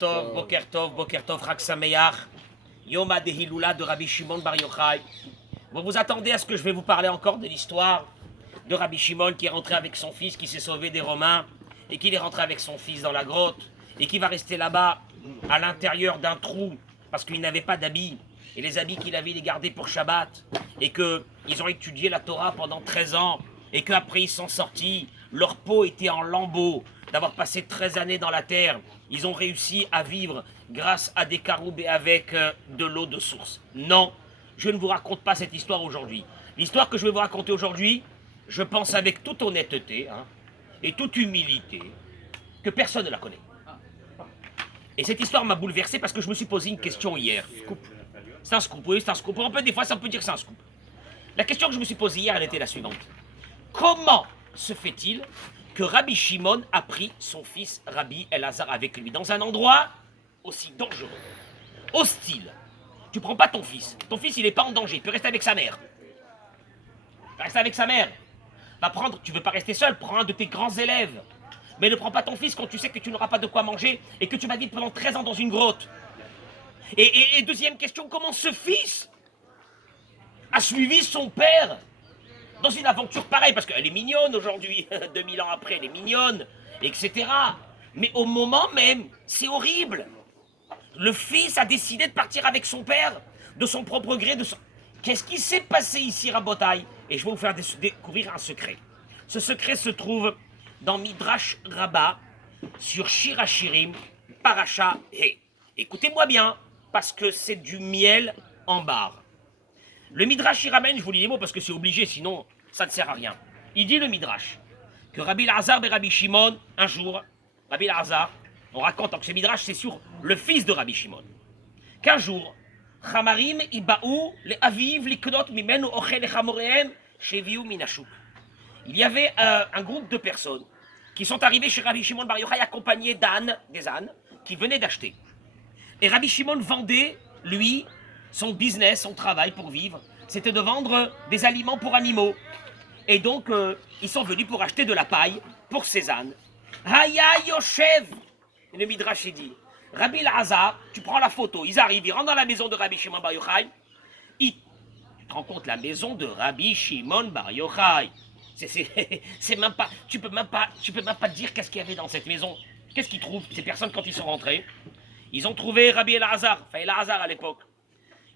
Boker Tov, Chag Sameach, Yom HaDehilula de Rabbi Shimon Bar Yochai. Vous vous attendez à ce que je vais vous parler encore de l'histoire de Rabbi Shimon qui est rentré avec son fils, qui s'est sauvé des Romains, et qu'il est rentré avec son fils dans la grotte, et qui va rester là-bas, à l'intérieur d'un trou, parce qu'il n'avait pas d'habits, et les habits qu'il avait, il les gardait pour Shabbat, et qu'ils ont étudié la Torah pendant 13 ans, et qu'après ils sont sortis, leur peau était en lambeaux, d'avoir passé 13 années dans la terre, ils ont réussi à vivre grâce à des caroubes et avec de l'eau de source. Non, je ne vous raconte pas cette histoire aujourd'hui. L'histoire que je vais vous raconter aujourd'hui, je pense avec toute honnêteté et toute humilité que personne ne la connaît. Et cette histoire m'a bouleversé parce que je me suis posé une question hier. Scoop. C'est un scoop, oui, c'est un scoop. Des fois, ça peut dire que c'est un scoop. La question que je me suis posée hier, elle était la suivante. Comment se fait-il que Rabbi Shimon a pris son fils Rabbi Elazar avec lui dans un endroit aussi dangereux, hostile? Tu prends pas ton fils il n'est pas en danger, il peut rester avec sa mère. Il peut rester avec sa mère. Va prendre, tu veux pas rester seul, prends un de tes grands élèves. Mais ne prends pas ton fils quand tu sais que tu n'auras pas de quoi manger et que tu vas vivre pendant 13 ans dans une grotte. Et deuxième question, comment ce fils a suivi son père dans une aventure pareille, parce qu'elle est mignonne aujourd'hui, 2000 ans après, elle est mignonne, etc. Mais au moment même, c'est horrible. Le fils a décidé de partir avec son père, de son propre gré, Qu'est-ce qui s'est passé ici, Rabotai? Et je vais vous faire découvrir un secret. Ce secret se trouve dans Midrash Rabbah, sur Shir HaShirim, Parasha He. Écoutez-moi bien, parce que c'est du miel en barre. Le Midrash y ramène, je vous lis les mots parce que c'est obligé, sinon ça ne sert à rien. Il dit le Midrash que Rabbi Elazar et Rabbi Shimon, un jour, Rabbi Elazar, on raconte que ce Midrash c'est sur le fils de Rabbi Shimon, qu'un jour, Chamarim ibaou le aviv liknot mimenu ochel chamorehem sheviu minashuk. Il y avait un groupe de personnes qui sont arrivées chez Rabbi Shimon Bar Yochai accompagnés des ânes, qui venaient d'acheter. Et Rabbi Shimon vendait, lui, son business, son travail pour vivre, c'était de vendre des aliments pour animaux. Et donc, ils sont venus pour acheter de la paille pour ces ânes. Haya Yoshev, le Midrash dit, Rabbi Elazar, tu prends la photo, ils arrivent, ils rentrent dans la maison de Rabbi Shimon Bar Yochai. Tu te rends compte, la maison de Rabbi Shimon Bar Yochai. C'est même pas, tu peux même pas dire qu'est-ce qu'il y avait dans cette maison. Qu'est-ce qu'ils trouvent, ces personnes, quand ils sont rentrés? Ils ont trouvé Rabbi Elazar, enfin Elazar à l'époque.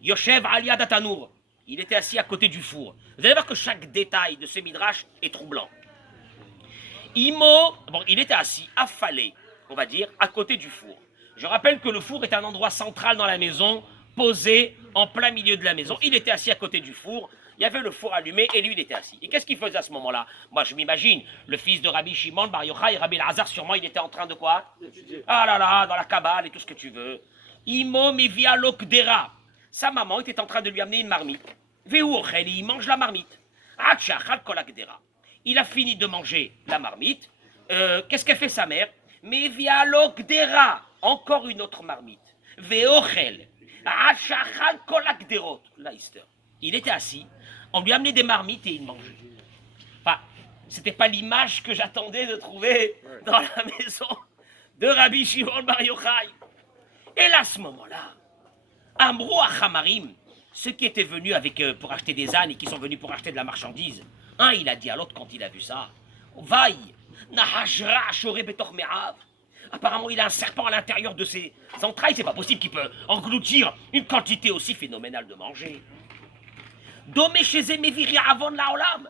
Yoshev Aliyad Atanour, il était assis à côté du four. Vous allez voir que chaque détail de ce midrash est troublant. Il était assis, affalé, on va dire, à côté du four. Je rappelle que le four est un endroit central dans la maison, posé en plein milieu de la maison. Il était assis à côté du four, il y avait le four allumé et lui il était assis. Et qu'est-ce qu'il faisait à ce moment-là? Moi je m'imagine, le fils de Rabbi Shimon Bar Yochai, Rabbi Elazar, sûrement il était en train de quoi? Ah là là, dans la Kabbale et tout ce que tu veux. Imo mivia lokdera. Sa maman était en train de lui amener une marmite. Ve'uochel, il mange la marmite. Achachal kolakdera. Il a fini de manger la marmite. Qu'est-ce qu'elle fait sa mère? Mevia lokdera. Encore une autre marmite. Ve'ochel. Achachal kolakderot. Leister. Il était assis. On lui a amené des marmites et il mangeait. Enfin, c'était pas l'image que j'attendais de trouver dans la maison de Rabbi Shimon Bar Yochai. Et là, à ce moment-là, Amro Achamarim, ceux qui étaient venus pour acheter des ânes et qui sont venus pour acheter de la marchandise, il a dit à l'autre quand il a vu ça, Vaï, Nahajra Shore Betor Me'av. Apparemment, il a un serpent à l'intérieur de ses entrailles, c'est pas possible qu'il peut engloutir une quantité aussi phénoménale de manger. Domé chez Emeviri Avon Laolam.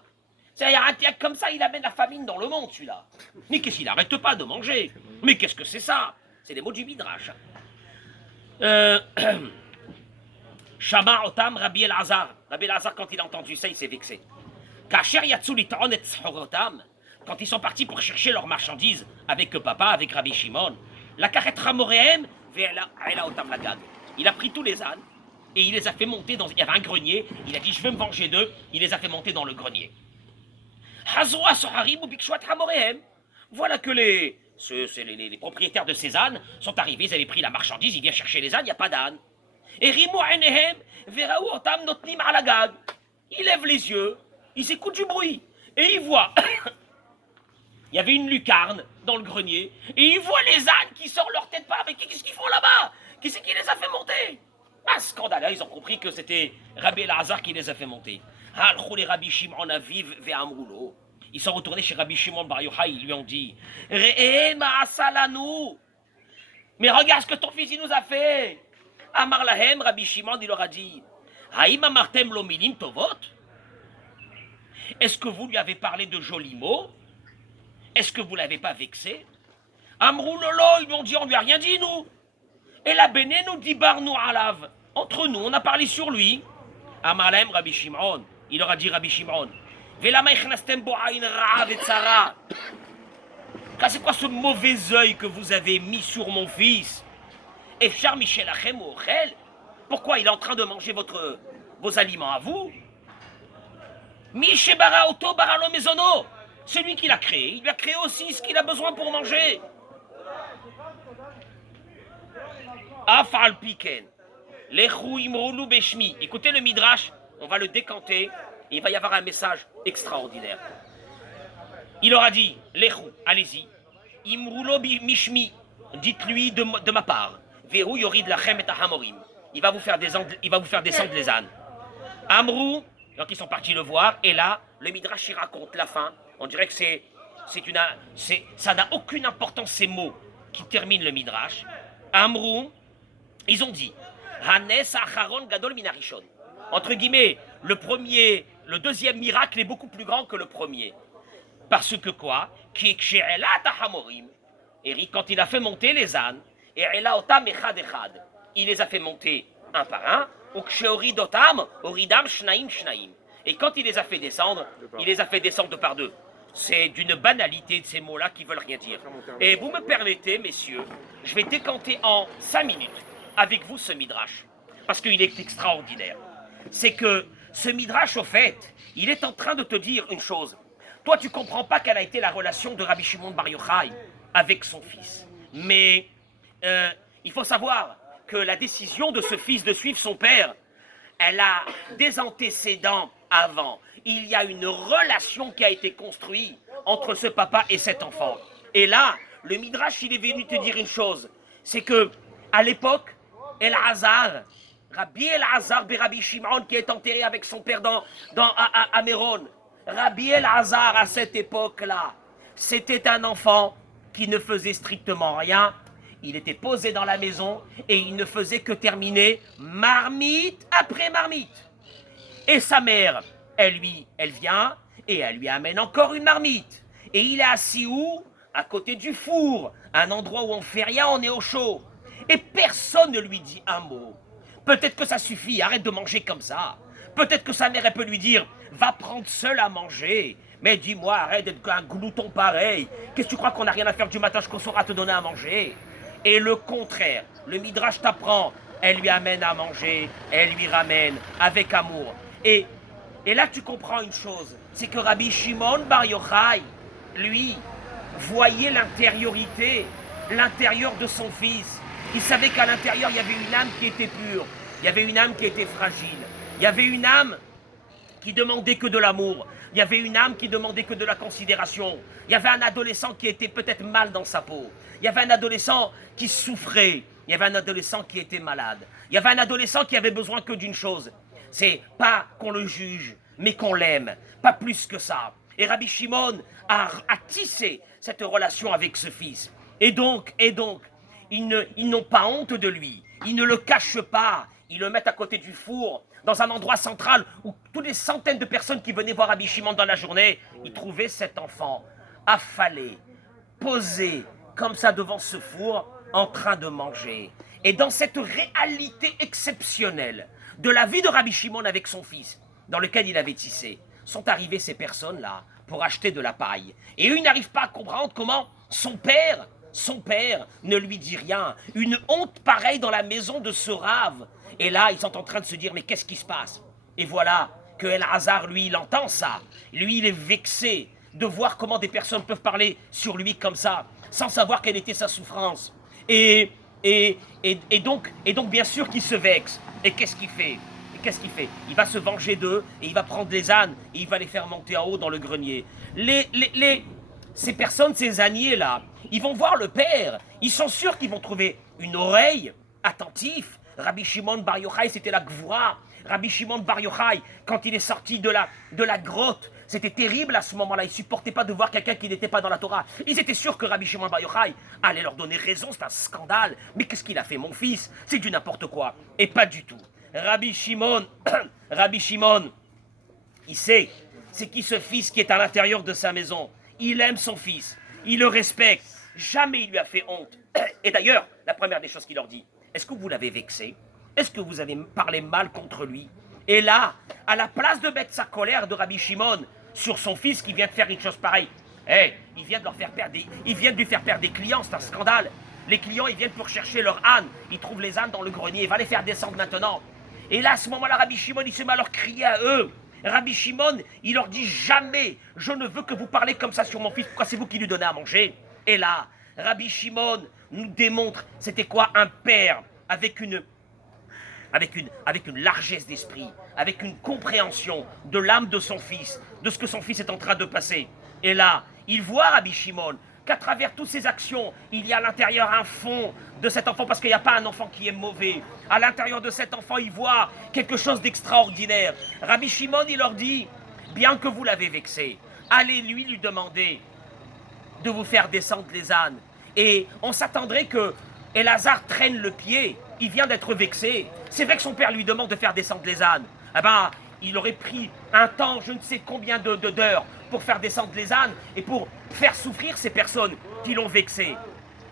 C'est un type comme ça, il amène la famine dans le monde, celui-là. Mais qu'est-ce qu'il n'arrête pas de manger? Mais qu'est-ce que c'est ça? C'est des mots du Midrash. Shama Otam Rabbi Elazar. Rabbi Elazar, quand il a entendu ça, il s'est vexé. Kacher Yatsu Litron et Tzhorotam. Quand ils sont partis pour chercher leurs marchandises avec papa, avec Rabbi Shimon, la Karet Ramorehem, Ve'ela Otam Lagag. Il a pris tous les ânes et il les a fait monter dans. Il y avait un grenier. Il a dit, je vais me venger d'eux. Il les a fait monter dans le grenier. Hazoa Soharim ou Bikshwat Ramorehem. Voilà que les propriétaires de ces ânes sont arrivés, ils avaient pris la marchandise, ils viennent chercher les ânes, il n'y a pas d'âne. Et Rimo Enehem, Veraou Otam Notnim Alagag. Ils lèvent les yeux, ils écoutent du bruit, et ils voient il y avait une lucarne dans le grenier, et il voit les ânes qui sortent leur tête par là. Mais qu'est-ce qu'ils font là-bas? Qui c'est qui les a fait monter? Un scandale, ils ont compris que c'était Rabbi Elazar qui les a fait monter. Les Rabbi Shimon Aviv ve'amrulo. Ils sont retournés chez Rabbi Shimon Bar Yochai, ils lui ont dit Re'e ma'asalanu. Mais regarde ce que ton fils il nous a fait. Amar lahem, Rabbi Shimon, il leur a dit Haïm amartem lo milim tovot. Est-ce que vous lui avez parlé de jolis mots? Est-ce que vous l'avez pas vexé? Amrou lolo, ils lui ont dit on lui a rien dit nous. Et la béné nous dit barnou alav. Entre nous, on a parlé sur lui. Amar lahem, Rabbi Shimon, il leur a dit Rabbi Shimon Velama ichnastem bo aïn ra'a vetzara. C'est quoi ce mauvais œil que vous avez mis sur mon fils? Efchar Michel Achem Ochel. Pourquoi il est en train de manger vos aliments à vous? Miché bara auto baralo mezono. Celui qui l'a créé, il lui a créé aussi ce qu'il a besoin pour manger. Afal piken. Lechou imroulou beshmi. Écoutez le midrash, on va le décanter et il va y avoir un message extraordinaire. Il aura dit, Lechou, allez-y. Imroulo mishmi, dites-lui de ma part. Verou yorid lachem et ahamorim. Il va vous faire descendre les ânes. Amrou, donc ils sont partis le voir, et là, le Midrash il raconte la fin. On dirait que ça n'a aucune importance ces mots qui terminent le Midrash. Amrou, ils ont dit, Hanes acharon gadol minarishon. Entre guillemets, le deuxième miracle est beaucoup plus grand que le premier. Parce que quoi? Eric, quand il a fait monter les ânes, il les a fait monter un par un, et quand il les a fait descendre, il les a fait descendre deux par deux. C'est d'une banalité de ces mots-là qui veulent rien dire. Et vous me permettez, messieurs, je vais décanter en 5 minutes avec vous ce midrash, parce qu'il est extraordinaire. C'est que ce midrash, au fait, il est en train de te dire une chose. Toi, tu ne comprends pas quelle a été la relation de Rabbi Shimon Bar Yochai avec son fils. Mais il faut savoir que la décision de ce fils de suivre son père, elle a des antécédents avant. Il y a une relation qui a été construite entre ce papa et cet enfant. Et là, le Midrash, il est venu te dire une chose. C'est que, à l'époque, Rabbi Elazar Rabbi Shimon, qui est enterré avec son père à Méron, Rabbi Elazar, à cette époque-là, c'était un enfant qui ne faisait strictement rien. Il était posé dans la maison et il ne faisait que terminer marmite après marmite. Et sa mère, elle vient et elle lui amène encore une marmite. Et il est assis où? À côté du four, un endroit où on fait rien, on est au chaud. Et personne ne lui dit un mot. Peut-être que ça suffit, arrête de manger comme ça. Peut-être que sa mère, elle peut lui dire, va prendre seul à manger. Mais dis-moi, arrête d'être un glouton pareil. Qu'est-ce que tu crois qu'on n'a rien à faire du matin qu'on saura te donner à manger? Et le contraire, le Midrash t'apprend, elle lui amène à manger, elle lui ramène avec amour. Et là tu comprends une chose, c'est que Rabbi Shimon Bar Yochai, lui, voyait l'intériorité, l'intérieur de son fils. Il savait qu'à l'intérieur, il y avait une âme qui était pure, il y avait une âme qui était fragile, il y avait une âme qui demandait que de l'amour, il y avait une âme qui demandait que de la considération, il y avait un adolescent qui était peut-être mal dans sa peau, il y avait un adolescent qui souffrait, il y avait un adolescent qui était malade, il y avait un adolescent qui avait besoin que d'une chose, c'est pas qu'on le juge, mais qu'on l'aime, pas plus que ça. Et Rabbi Shimon a tissé cette relation avec ce fils. Et donc, ils n'ont pas honte de lui, ils ne le cachent pas, ils le mettent à côté du four, dans un endroit central où toutes les centaines de personnes qui venaient voir Rabbi Shimon dans la journée, ils trouvaient cet enfant affalé, posé comme ça devant ce four, en train de manger. Et dans cette réalité exceptionnelle de la vie de Rabbi Shimon avec son fils, dans lequel il avait tissé, sont arrivées ces personnes-là pour acheter de la paille. Et eux, ils n'arrivent pas à comprendre comment son père ne lui dit rien. Une honte pareille dans la maison de ce rave. Et là, ils sont en train de se dire, mais qu'est-ce qui se passe? Et voilà que Elazar, lui, il entend ça. Lui, il est vexé de voir comment des personnes peuvent parler sur lui comme ça, sans savoir quelle était sa souffrance. Et donc, bien sûr qu'il se vexe. Et qu'est-ce qu'il fait? Il va se venger d'eux, et il va prendre les ânes, et il va les faire monter en haut dans le grenier. ces personnes, ces âniers-là, ils vont voir le père, ils sont sûrs qu'ils vont trouver une oreille attentive. Rabbi Shimon Bar Yochai, c'était la Gvura. Rabbi Shimon Bar Yochai, quand il est sorti de la grotte, c'était terrible à ce moment-là. Ils ne supportaient pas de voir quelqu'un qui n'était pas dans la Torah. Ils étaient sûrs que Rabbi Shimon Bar Yochai allait leur donner raison. C'est un scandale. Mais qu'est-ce qu'il a fait, mon fils? C'est du n'importe quoi. Et pas du tout. Rabbi Shimon, Rabbi Shimon, il sait, c'est qui ce fils qui est à l'intérieur de sa maison. Il aime son fils. Il le respecte. Jamais il lui a fait honte. Et d'ailleurs, la première des choses qu'il leur dit, est-ce que vous l'avez vexé? Est-ce que vous avez parlé mal contre lui? Et là, à la place de mettre sa colère de Rabbi Shimon sur son fils qui vient de faire une chose pareille, il vient de lui faire perdre des clients, c'est un scandale. Les clients, ils viennent pour chercher leur âne. Ils trouvent les ânes dans le grenier. Il va les faire descendre maintenant. Et là, à ce moment-là, Rabbi Shimon, il se met à leur crier à eux. Rabbi Shimon, il leur dit jamais, je ne veux que vous parlez comme ça sur mon fils. Pourquoi c'est vous qui lui donnez à manger? Et là, Rabbi Shimon nous démontre, c'était quoi un père avec une largesse d'esprit, avec une compréhension de l'âme de son fils, de ce que son fils est en train de passer. Et là, il voit Rabbi Shimon qu'à travers toutes ces actions, il y a à l'intérieur un fond de cet enfant, parce qu'il n'y a pas un enfant qui est mauvais. À l'intérieur de cet enfant, il voit quelque chose d'extraordinaire. Rabbi Shimon, il leur dit, bien que vous l'avez vexé, allez lui demander de vous faire descendre les ânes. Et on s'attendrait que Elazar traîne le pied, il vient d'être vexé. C'est vrai que son père lui demande de faire descendre les ânes. Eh ben, il aurait pris un temps, je ne sais combien d'heures, pour faire descendre les ânes et pour faire souffrir ces personnes qui l'ont vexé.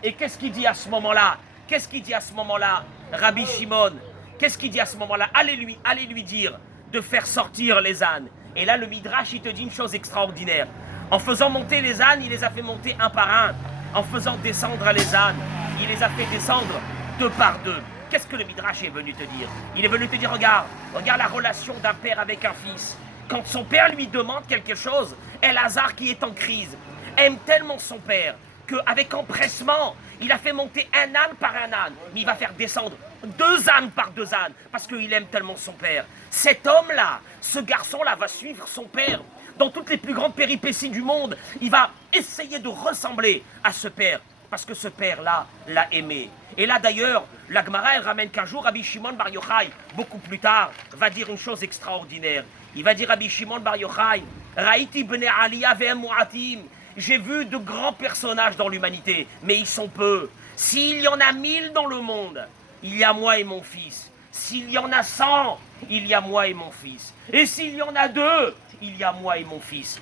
Et qu'est-ce qu'il dit à ce moment-là? Qu'est-ce qu'il dit à ce moment-là, Rabbi Shimon? Qu'est-ce qu'il dit à ce moment-là? Allez lui dire de faire sortir les ânes. Et là, le Midrash, il te dit une chose extraordinaire. En faisant monter les ânes, il les a fait monter un par un. En faisant descendre les ânes, il les a fait descendre deux par deux. Qu'est-ce que le Midrash est venu te dire? Il est venu te dire, regarde la relation d'un père avec un fils. Quand son père lui demande quelque chose, Elazar, qui est en crise, aime tellement son père qu'avec empressement, il a fait monter un âne par un âne. Mais il va faire descendre deux ânes par deux ânes, parce qu'il aime tellement son père. Cet homme-là, ce garçon-là va suivre son père dans toutes les plus grandes péripéties du monde. Il va essayer de ressembler à ce père, parce que ce père-là l'a aimé. Et là d'ailleurs, la Gemara, elle ramène qu'un jour, Rabbi Shimon Bar Yochai, beaucoup plus tard, va dire une chose extraordinaire. Il va dire, Rabbi Shimon Bar Yochai, Raïti bnei aliyah ve'em mu'atim. J'ai vu de grands personnages dans l'humanité, mais ils sont peu. S'il y en a 1000 dans le monde, il y a moi et mon fils. S'il y en a 100, il y a moi et mon fils. Et s'il y en a 2, il y a moi et mon fils.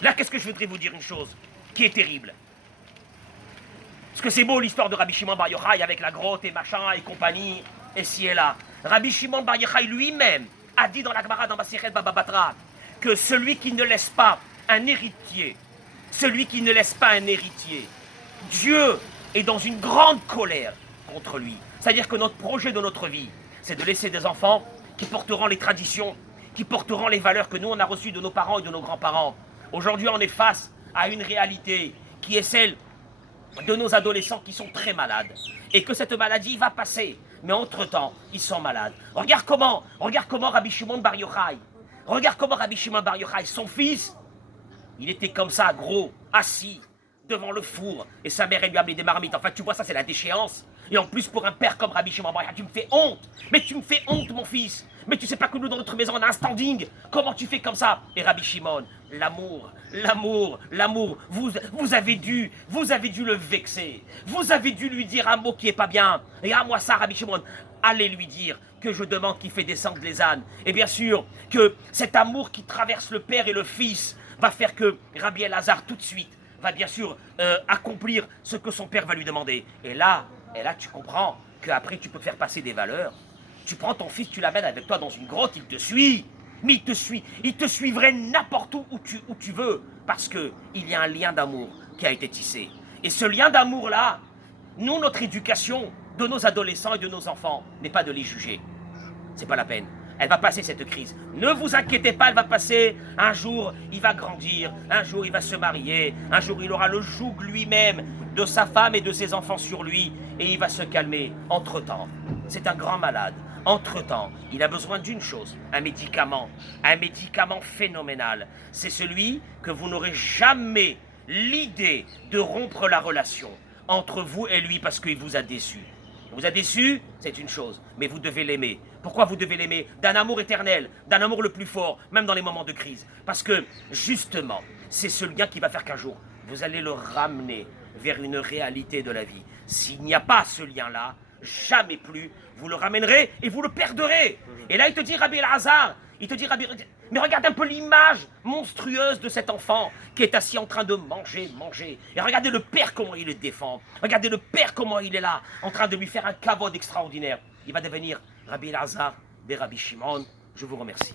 Là, qu'est-ce que je voudrais vous dire une chose qui est terrible. Parce que c'est beau l'histoire de Rabbi Shimon Bar Yochai avec la grotte et machin et compagnie, et ci et là. Rabbi Shimon Bar Yochai lui-même a dit dans la Gemara, dans Masechet Baba Batra, que celui qui ne laisse pas un héritier, Dieu est dans une grande colère contre lui. C'est-à-dire que notre projet de notre vie, c'est de laisser des enfants qui porteront les traditions, qui porteront les valeurs que nous on a reçues de nos parents et de nos grands-parents. Aujourd'hui, on est face à une réalité qui est celle de nos adolescents qui sont très malades. Et que cette maladie va passer. Mais entre-temps, ils sont malades. Regarde comment Rabbi Shimon Bar Yochai, son fils, il était comme ça, gros, assis, devant le four. Et sa mère, elle lui a amené des marmites. Enfin, tu vois, ça, c'est la déchéance. Et en plus, pour un père comme Rabbi Shimon Bar Yochai, tu me fais honte. Mais tu me fais honte, mon fils. Mais tu sais pas que nous, dans notre maison, on a un standing. Comment tu fais comme ça? Et Rabbi Shimon, l'amour. Vous avez dû le vexer. Vous avez dû lui dire un mot qui est pas bien. Et à moi ça, Rabbi Shimon, allez lui dire que je demande qu'il fait descendre les ânes. Et bien sûr que cet amour qui traverse le père et le fils va faire que Rabbi Elazar, tout de suite, va bien sûr accomplir ce que son père va lui demander. Et là, tu comprends qu'après, tu peux faire passer des valeurs. Tu prends ton fils, tu l'amènes avec toi dans une grotte, il te suit. Mais il te suivrait n'importe où tu veux, parce qu'il y a un lien d'amour qui a été tissé. Et ce lien d'amour-là, nous, notre éducation de nos adolescents et de nos enfants n'est pas de les juger. C'est pas la peine. Elle va passer cette crise. Ne vous inquiétez pas, elle va passer. Un jour, il va grandir. Un jour, il va se marier. Un jour, il aura le joug lui-même de sa femme et de ses enfants sur lui. Et il va se calmer. Entre-temps, c'est un grand malade. Entre-temps, il a besoin d'une chose, un médicament phénoménal. C'est celui que vous n'aurez jamais l'idée de rompre la relation entre vous et lui parce qu'il vous a déçu. Il vous a déçu, c'est une chose, mais vous devez l'aimer. Pourquoi vous devez l'aimer? D'un amour éternel, d'un amour le plus fort, même dans les moments de crise. Parce que, justement, c'est ce lien qui va faire qu'un jour, vous allez le ramener vers une réalité de la vie. S'il n'y a pas ce lien-là, jamais plus, vous le ramènerez et vous le perdrez. Et là, il te dit, Rabbi Elazar, il te dit, Rabbi, mais regarde un peu l'image monstrueuse de cet enfant qui est assis en train de manger. Et regardez le père comment il le défend. Regardez le père comment il est là, en train de lui faire un kavod extraordinaire. Il va devenir Rabbi Elazar et Rabbi Shimon. Je vous remercie.